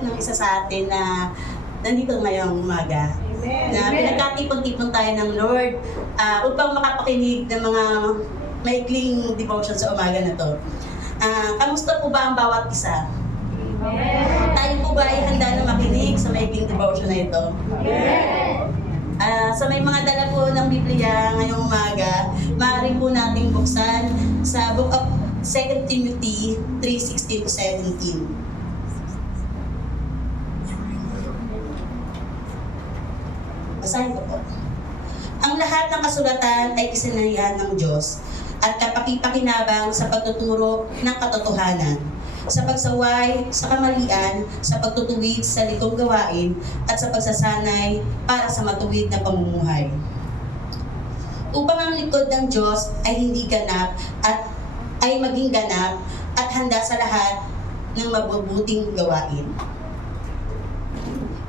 lahat ng isa sa atin na nandito ngayong umaga. Na pinagkatipon-tipon tayo ng Lord upang makapakinig ng mga maikling devotion sa umaga na to. Kamusta po ba ang bawat isa? Tayo po ba ay handa na makinig sa maikling devotion na ito? Sa may mga dala po ng Biblia ngayong umaga, maaari po nating buksan sa Book of 2 Timothy 3:16-17. Basahin ko po. Ang lahat ng kasulatan ay isinalihan ng Diyos at kapakipakinabang sa pagtuturo ng katotohanan, sa pagsaway sa kamalian, sa pagtutuwid sa likong gawain, at sa pagsasanay para sa matuwid na pamumuhay. Upang ang likod ng Diyos ay hindi ganap at ay maging ganap at handa sa lahat ng mabubuting gawain.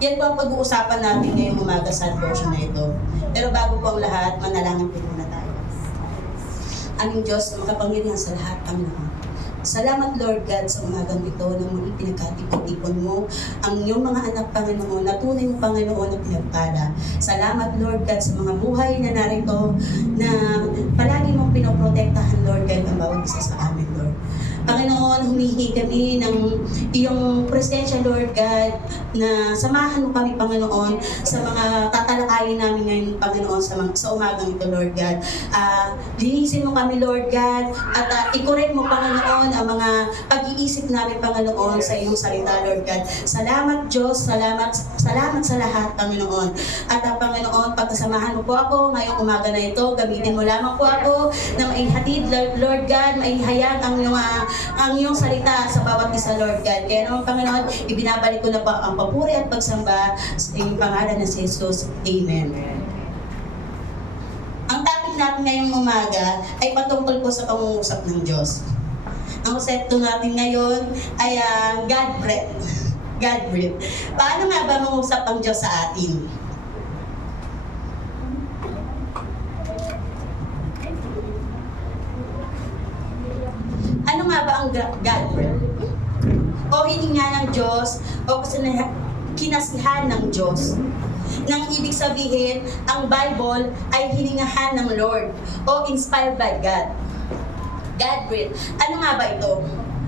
Yan po ang pag-uusapan natin ngayong umaga sa devotion na ito. Pero bago po ang lahat, manalangin po muna tayo. Aming Diyos, makapangyarihan sa lahat, Panginoon. Salamat, Lord God, sa umagang ito na muli pinagkatipon-tipon mo ang iyong mga anak, Panginoon, na tunay mo, Panginoon, na pinagpala. Salamat, Lord God, sa mga buhay na narito na palagi mong pinoprotektahan, Lord God, ang bawat isa sa amin, Lord. Panginoon, humihingi kami ng iyong presensya, Lord God, na samahan mo kami, Panginoon, sa mga tatalakayin namin ngayon, Panginoon, sa umagang ito, Lord God. Linisin mo kami, Lord God, at i-correct mo, Panginoon, ang mga pag-iisip namin, Panginoon, sa iyong salita, Lord God. Salamat, Diyos, salamat sa lahat, Panginoon. At Panginoon, pagkasamahan mo po ako ngayong umaga na ito, gamitin mo lamang po ako na maihatid, Lord God, maihayag ang iyong salita sa bawat isa, Lord God. Kaya naman, Panginoon, ibinabalik ko na po ang papuri at pagsamba sa iyong pangalan na si Jesus. Amen. Ang topic natin ngayong umaga ay patungkol po sa pangungusap ng Diyos. Ang konsepto natin ngayon ay God breath. God breath. Paano nga ba mangusap ang Diyos sa atin? Ano nga ba ang God breath? O hininga ng Diyos o kinasihan ng Diyos? Nang ibig sabihin, ang Bible ay hiningahan ng Lord o inspired by God. God breath. Ano nga ba ito?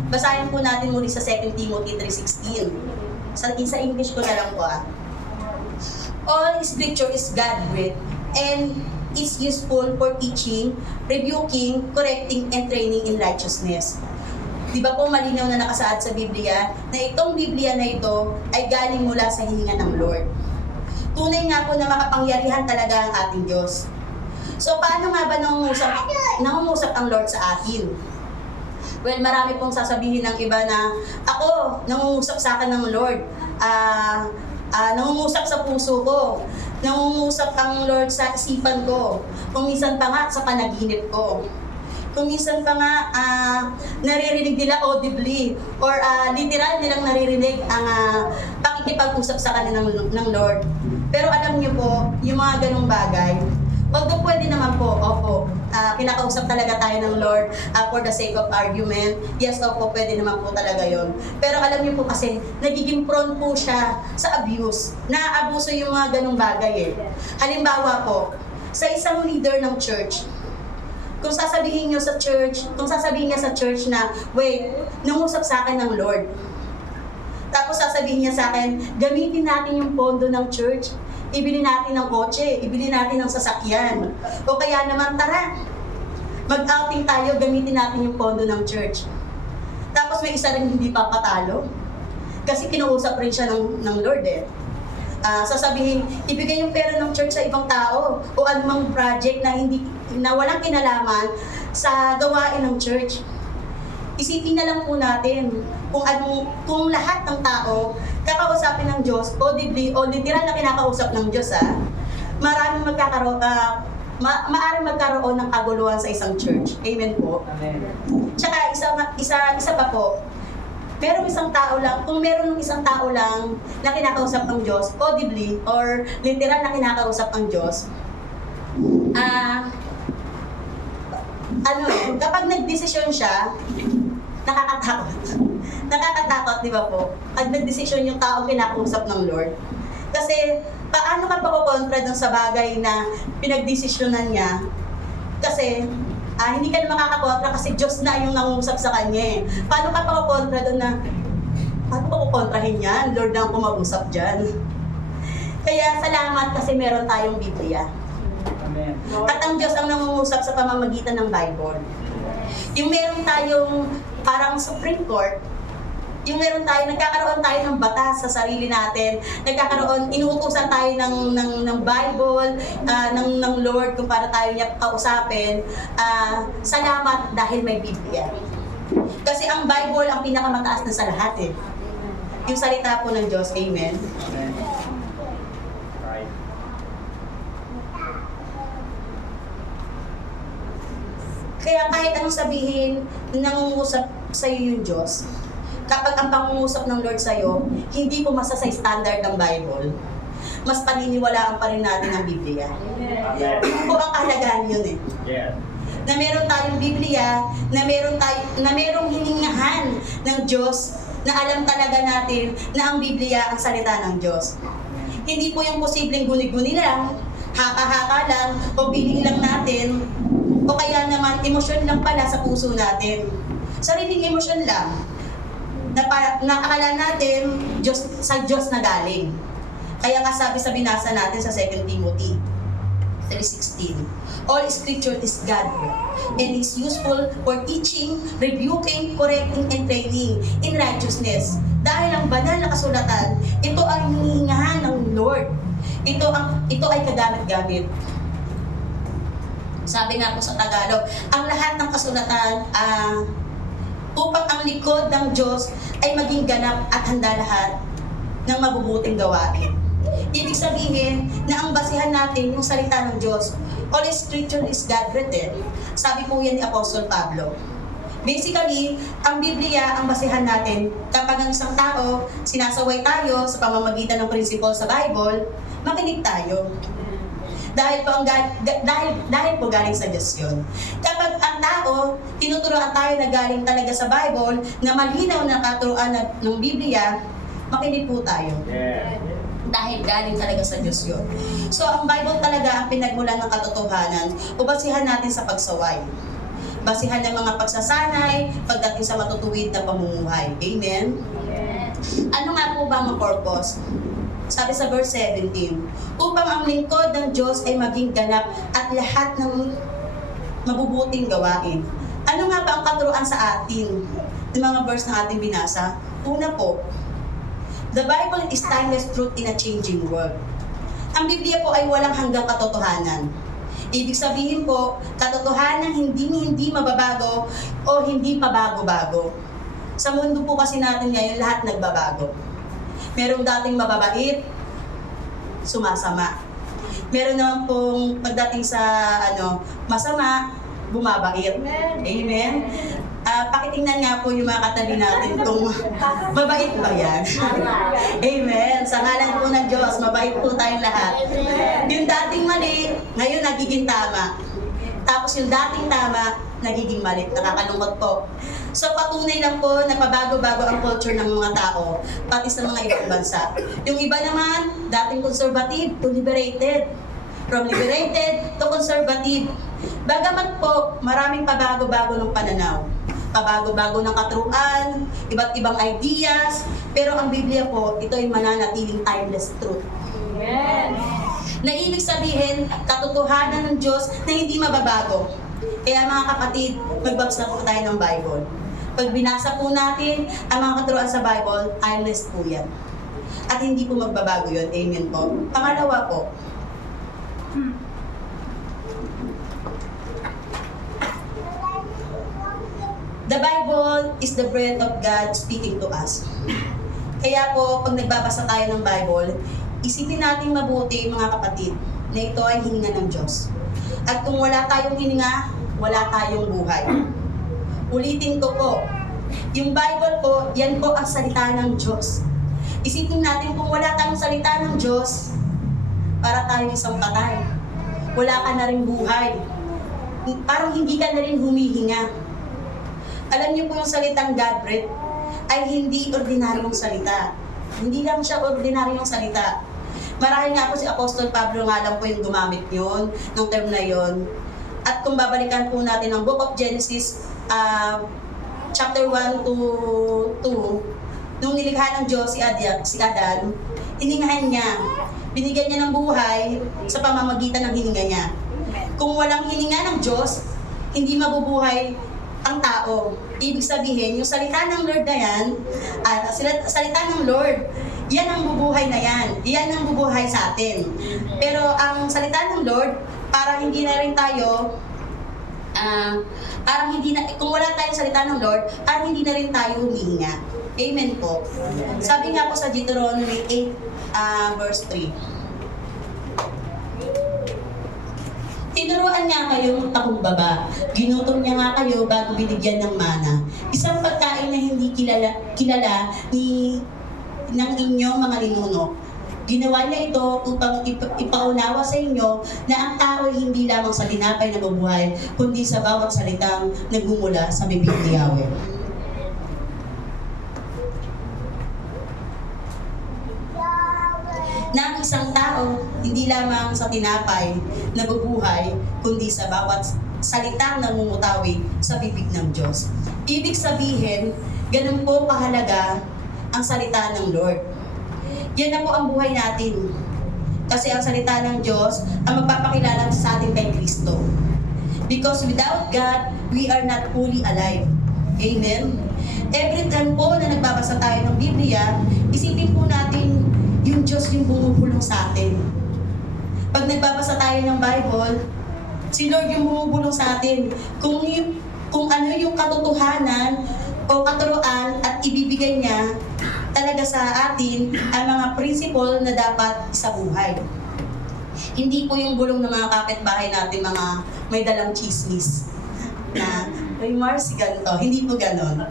Basahin po natin muli sa 2 Timothy 3:16. Sa English ko na lang po. All Scripture is God breathed and is useful for teaching, rebuking, correcting, and training in righteousness. Di ba po malinaw na nakasaad sa Biblia na itong Biblia na ito ay galing mula sa hininga ng Lord. Tunay nga po na makapangyarihan talaga ang ating Diyos. So paano nga ba nangungusap ang Lord sa atin? Well, marami pong sasabihin ng iba na ako, nangungusap sa akin ng Lord. Nangungusap sa puso ko. Nangungusap ang Lord sa isipan ko. Kung minsan pa nga sa panaginip ko. Kung minsan pa nga naririnig nila audibly or literal nilang naririnig ang pakikipag-usap sa kanila ng Lord. Pero alam niyo po, yung mga ganong bagay, although pwede naman po, opo, kinakausap talaga tayo ng Lord for the sake of argument. Yes, opo, pwede naman po talaga yon. Pero alam niyo po kasi, nagiging prone po siya sa abuse. Naaabuso yung mga ganong bagay eh. Halimbawa po, sa isang leader ng church, kung sasabihin niya sa church na, wait, nangusap sa akin ng Lord. Tapos sasabihin niya sa akin, gamitin natin yung pondo ng church. Ibili natin ng kotse, ibili natin ng sasakyan. O kaya naman, tara, mag-outing tayo, gamitin natin yung pondo ng church. Tapos may isa rin hindi papatalo. Kasi kinuusap rin siya ng Lord eh. Sasabihin, ibigay yung pera ng church sa ibang tao o anumang project na walang kinalaman sa gawain ng church. Isipin na lang po natin kung lahat ng tao kakausapin ng Diyos audibly o literal na kinakausap ng Diyos maaaring magkaroon ng kaguluhan sa isang church. Amen po. Amen. Tsaka isa pa po, kung meron isang tao lang na kinakausap ng Diyos audibly or literal na kinakausap ng Diyos, kapag nagdesisyon siya, Nakakatakot. Nakakatakot, di ba po? Pag nagdesisyon yung tao kinakausap ng Lord. Kasi, paano ka pakukontra dun sa bagay na pinagdesisyonan niya? Kasi, hindi ka na makakakontra kasi Diyos na yung nangungusap sa kanya eh. Paano ka pakukontra dun na, paano pakukontrahin yan? Lord na ang kumag-usap dyan. Kaya, salamat kasi meron tayong Biblia. Amen. At ang Diyos ang nangungusap sa pamamagitan ng Bible. Yung meron tayong parang Supreme Court, yung meron tayo, nagkakaroon tayo ng batas sa sarili natin, inuutusan tayo ng Bible, ng Lord kung para tayo niya kausapin. Salamat dahil may Biblia. Kasi ang Bible ang pinakamataas na sa lahat eh. Yung salita po ng Diyos, Amen. Amen. Right. Kaya kahit anong sabihin, nangungusap sa iyo yung Diyos, kapag ang pangungusap ng Lord sa iyo, hindi pumasa sa standard ng Bible, mas paniniwalaan pa rin natin ang Biblia. Amen. Yun po ang kahalagahan yun eh. Yes. Na meron tayong Biblia, na merong hiningahan ng Diyos, na alam talaga natin na ang Biblia ang salita ng Diyos. Hindi po yung posibleng guni-guni lang, haka-haka lang, o piling lang natin, o kaya naman emosyon lang pala sa puso natin. Sariling emosyon lang. Nakakala natin sa Diyos na galing. Kaya nga sabi sa binasa natin sa 2 Timothy 3:16, all scripture is God and is useful for teaching, rebuking, correcting, and training in righteousness. Dahil ang banal na kasulatan, ito ang hinihingahan ng Lord. Ito ay kagamit-gamit. Sabi nga po sa Tagalog, ang lahat ng kasulatan upang ang likod ng Diyos ay maging ganap at handa lahat ng mabubuting gawain. Ibig sabihin na ang basihan natin yung salita ng Diyos. All scripture is God-written. Sabi po yan ni Apostle Pablo. Basically, ang Biblia ang basihan natin kapag ang isang tao, sinasaway tayo sa pamamagitan ng principle sa Bible, makinig tayo. Dahil po galing sa Diyos yun. Kapag ang tao, tinuturuan tayo na galing talaga sa Bible, na malinaw na katuruan ng Biblia, makinig po tayo. Yes. Dahil galing talaga sa Diyos yun. So, ang Bible talaga ang pinagmulan ng katotohanan o basihan natin sa pagsaway. Basihan ng mga pagsasanay, pagdating sa matutuwid na pamumuhay. Amen? Ano nga po ba ang purpose? Sabi sa verse 17, upang ang lingkod ng Diyos ay maging ganap at lahat ng mabubuting gawain. Ano nga ba ang katuruan sa atin? Yung mga verse na ating binasa. Una po, the Bible is timeless truth in a changing world. Ang Biblia po ay walang hanggang katotohanan. Ibig sabihin po, katotohanan hindi mababago o hindi pabago-bago. Sa mundo po kasi natin ngayon, lahat nagbabago. Merong dating mababait, sumasama. Meron naman pong pagdating sa masama, bumabait. Amen? Pakitingnan nga po yung mga katabi natin kung mabait ba yan. Amen. Sa ngalan po ng Diyos, mabait po tayong lahat. Yung dating mali, ngayon nagiging tama. Tapos yung dating tama, nagiging mali. Nakakalungkot po. So patunay lang po na pabago-bago ang culture ng mga tao, pati sa mga ibang bansa. Yung iba naman, dating conservative to liberated. From liberated to conservative. Bagamat po, maraming pabago-bago ng pananaw. Pabago-bago ng katuruan, iba't ibang ideas, pero ang Biblia po, ito ay mananatiling timeless truth. Yes. Na ibig sabihin, katotohanan ng Diyos na hindi mababago. Kaya mga kapatid, magbabasa po tayo ng Bible. Pag binasa po natin ang mga katuruan sa Bible, timeless po yan. At hindi po magbabago yun. Amen po. Pangalawa po, the Bible is the breath of God speaking to us. Kaya po, pag nagbabasa tayo ng Bible, isipin natin mabuti mga kapatid na ito ay hininga ng Diyos. At kung wala tayong hininga, wala tayong buhay. Ulitin ko po, yung Bible po, yan po ang salita ng Diyos. Isipin natin kung wala tayong salita ng Diyos, para tayong isang patay. Wala ka na rin buhay. Parang hindi ka na rin humihinga. Alam niyo po yung salitang God breath ay hindi ordinaryong salita. Hindi lang siya ordinaryong salita. Marahil nga po si Apostol Pablo nga lang po yung gumamit yun, ng term na yun. At kung babalikan po natin ang Book of Genesis, chapter 1 to 2, nung nilikha ng Diyos si Adan, hiningahan niya. Binigyan niya ng buhay sa pamamagitan ng hininga niya. Kung walang hininga ng Diyos, hindi mabubuhay ang tao. Ibig sabihin, yung salita ng Lord na yan, salita ng Lord, yan ang bubuhay na yan. Yan ang bubuhay sa atin. Pero ang salita ng Lord, parang hindi na rin tayo, kung wala tayong salita ng Lord, parang hindi na rin tayo humihinga. Amen po. Sabi nga po sa Deuteronomy 8, verse 3. Tinuruan niya kayo magpakumbaba. Ginutom niya nga kayo bago binigyan ng mana. Isang pagkain na hindi kilala ng inyong mga ninuno. Ginawa niya ito upang ipaunawa sa inyo na ang tao ay hindi lamang sa tinapay na mabuhay, kundi sa bawat salitang nagmumula sa bibig ni Yahweh. Na ang isang tao, hindi lamang sa tinapay nabubuhay, kundi sa bawat salitang namumutawi sa bibig ng Diyos. Ibig sabihin, ganun po kahalaga ang salita ng Lord. Yan na po ang buhay natin. Kasi ang salita ng Diyos ang magpapakilala sa atin kay Kristo. Because without God, we are not fully alive. Amen? Every time po na nagbabasa tayo ng Biblia, isipin po natin yung Diyos yung bumubulong sa atin. Pag nagbabasa tayo ng Bible, si Lord yung bumubulong sa atin. Kung ano yung katotohanan o katuruan at ibibigay niya talaga sa atin ang mga principle na dapat sa buhay. Hindi po yung bulong ng mga kapitbahay natin, mga may dalang chismis na, ay Marcy, ganito. Hindi po ganon.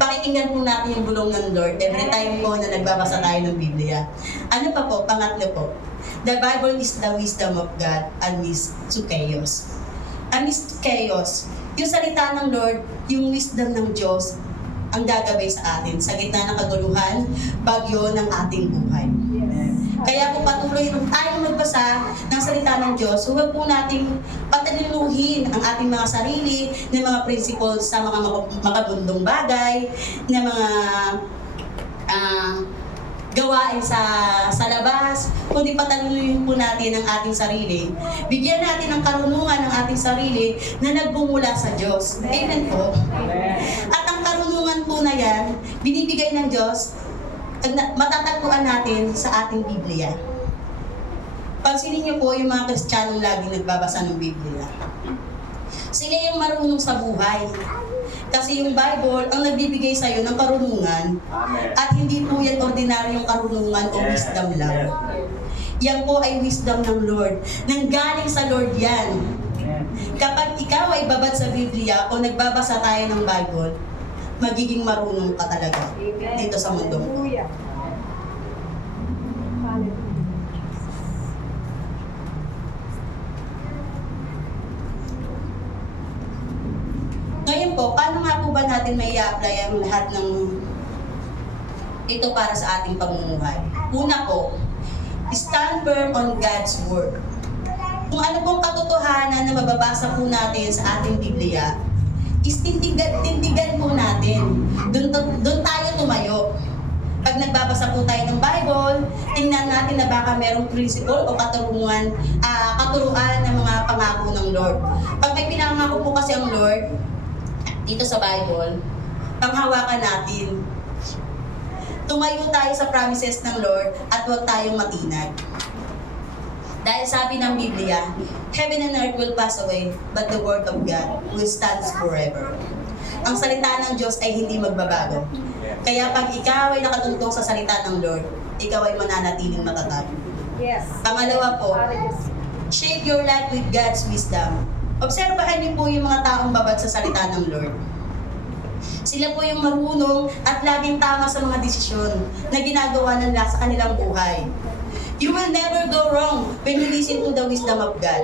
Pakikinggan po natin yung bulong ng Lord every time po na nagbabasa tayo ng Biblia. Ano pa po? Pangatlo po. The Bible is the wisdom of God amidst to chaos. Amidst chaos. Yung salita ng Lord, yung wisdom ng Diyos, ang gagabay sa atin sa gitna ng kaguluhan, bagyo ng ating buhay. Kaya kung patuloy tayong magbasa ng salita ng Diyos, huwag po nating patalinuhin ang ating mga sarili ng mga principles sa mga makabundong bagay, na mga gawain sa labas, kundi patalinuhin po natin ang ating sarili. Bigyan natin ng karunungan ng ating sarili na nagbumula sa Diyos. Amen po. At ang karunungan po na yan, binibigay ng Diyos, matatagpuan natin sa ating Biblia. Pansinin niyo po yung mga Kristiyanong laging nagbabasa ng Biblia. Sila yung marunong sa buhay. Kasi yung Bible ang nagbibigay sa iyo ng karunungan. Amen. At hindi po yan ordinaryong karunungan o wisdom lang. Yan po ay wisdom ng Lord. Nanggaling sa Lord yan. Kapag ikaw ay babad sa Biblia o nagbabasa tayo ng Bible, magiging marunong ka talaga dito sa mundo. Ngayon po, paano nga po ba natin may i-apply ang lahat ng ito para sa ating pamumuhay? Una po, stand firm on God's Word. Kung ano pong katotohanan na mababasa po natin sa ating Biblia, tindigan po natin. Doon tayo tumayo. Pag nagbabasa po tayo ng Bible, tingnan natin na baka merong principle o katuruan ng mga pangako ng Lord. Pag may pinangako po kasi ang Lord, dito sa Bible, panghawakan natin. Tumayo tayo sa promises ng Lord at huwag tayong matinag. Dahil sabi ng Biblia, heaven and earth will pass away, but the word of God will stand forever. Ang salita ng Diyos ay hindi magbabago. Kaya pag ikaw ay nakatuntong sa salita ng Lord, ikaw ay mananatiling matatag. Yes. Pangalawa po, shape your life with God's wisdom. Obserbahan niyo po yung mga taong babad sa salita ng Lord. Sila po yung marunong at laging tama sa mga desisyon na ginagawa nila sa kanilang buhay. You will never go wrong when you listen to the wisdom of God.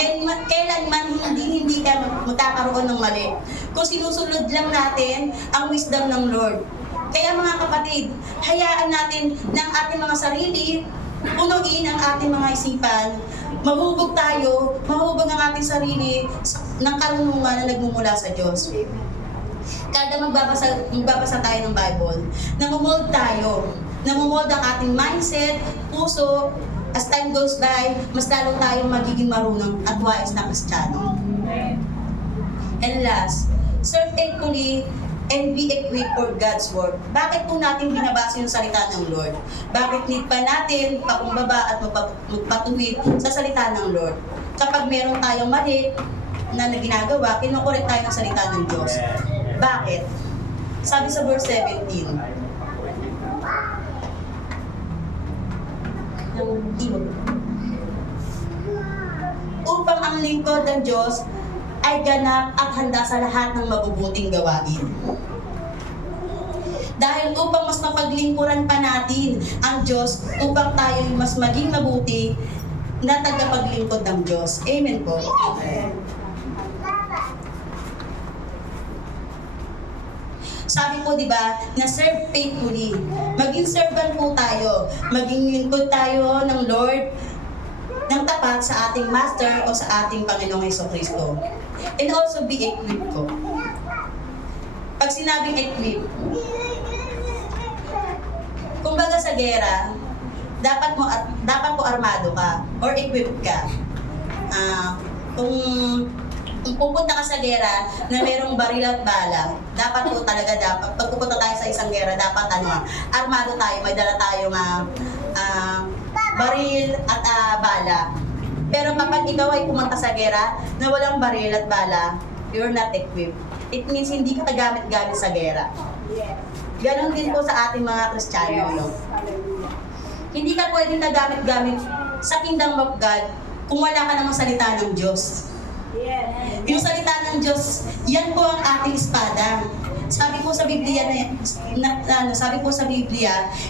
Kailanman hindi ka magkakaroon ng mali. Kung sinusunod lang natin ang wisdom ng Lord. Kaya mga kapatid, hayaan natin ng ating mga sarili, punuin ang ating mga isipan, mahubog tayo, mahubog ang ating sarili ng karunungan na nagmumula sa Diyos. Kada magbabasa tayo ng Bible, namumold tayo, namumold ang ating mindset, puso. As time goes by, mas lalo tayong magiging marunong at wais na Kristiyano. And last, serve faithfully and be equipped for God's Word. Bakit po natin binabasa yung salita ng Lord? Bakit need pa natin pakumbaba at magpatuwid sa salita ng Lord? Kapag meron tayong mali na ginagawa, kinukorek tayo ng salita ng Diyos. Bakit? Sabi sa verse 17, upang ang lingkod ng Diyos ay ganap at handa sa lahat ng mabubuting gawain. Dahil upang mas mapaglingkuran pa natin ang Diyos, upang tayo mas maging mabuti na tagapaglingkod ng Diyos. Amen po. Sabi po, di ba, na serve faithfully. Maging servant po tayo. Maging lingkod tayo ng Lord ng tapat sa ating Master o sa ating Panginoong Jesucristo. And also be equipped po. Pag sinabing equipped, kumbaga sa gera, dapat po armado ka or equipped ka. Kung pupunta ka sa gera na merong baril at bala, dapat pag pupunta tayo sa isang gera, dapat armado tayo, may dala tayong baril at bala. Pero kapag ikaw ay pumunta sa gera na walang baril at bala, you're not equipped. It means hindi ka gamit-gamit sa gera. Ganon din po sa ating mga Kristiyano. No? Hindi ka pwedeng gamit-gamit sa kingdom of God kung wala ka namang salita ng Diyos. Yung salita ng Diyos, yan po ang ating espada. Sabi po sa Biblia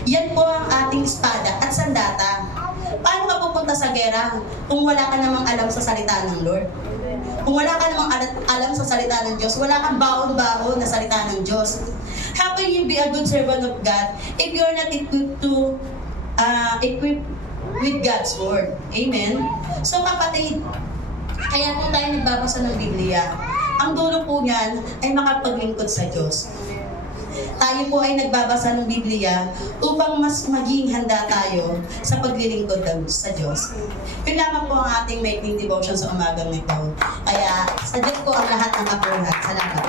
yan po ang ating espada at sandata. Paano ka pupunta sa gera kung wala ka namang alam sa salita ng Lord? Kung wala ka namang alam sa salita ng Diyos, wala kang baon-baon na salita ng Diyos. How can you be a good servant of God if you are not equipped with God's Word? Amen? So kapatid, kaya po tayo nagbabasa ng Biblia. Ang dulo po niyan ay makapaglingkod sa Diyos. Tayo po ay nagbabasa ng Biblia upang mas maging handa tayo sa paglilingkod sa Diyos. Yun lamang po ang ating making devotion sa umagang ito. Kaya sa Diyos po ang lahat ng kapuhan. Salamat.